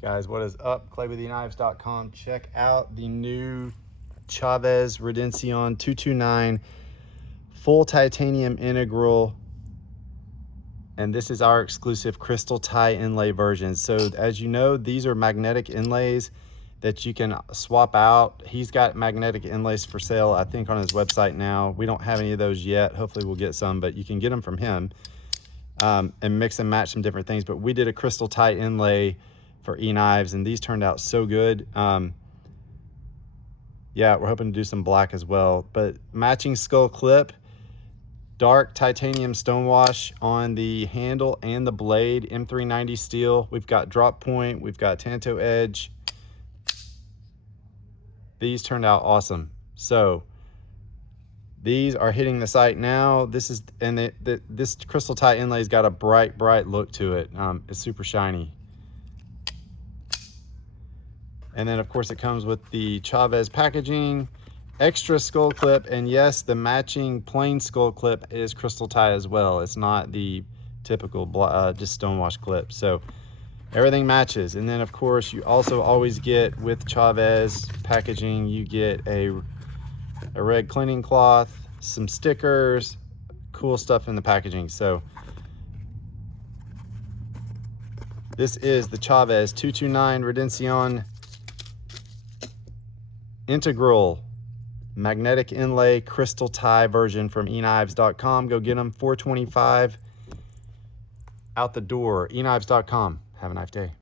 Guys, what is up? claywitheknives.com. Check out the new Chaves Redencion 229 full titanium integral. And this is our exclusive crystal tie inlay version. So as you know, these are magnetic inlays that you can swap out. He's got magnetic inlays for sale, I think, on his website now. We don't have any of those yet. Hopefully we'll get some, but you can get them from him and mix and match some different things. But we did a crystal tie inlay for EKNIVES, and these turned out so good. Yeah, we're hoping to do some black as well. But matching skull clip, dark titanium stonewash on the handle and the blade, M390 steel. We've got drop point, we've got tanto edge. These turned out awesome. So these are hitting the site now. This is, and this crystal tie inlay's got a bright look to it. It's super shiny. And then of course it comes with the Chaves packaging, extra skull clip, and yes, the matching plain skull clip is crystal tie as well. It's not the typical just stonewash clip. So everything matches. And then of course you also always get with Chaves packaging, you get a red cleaning cloth, some stickers, cool stuff in the packaging. So this is the Chaves 229 Redencion integral magnetic inlay crystal tie version from eknives.com. Go get them, $425 out the door. eknives.com. Have a nice day.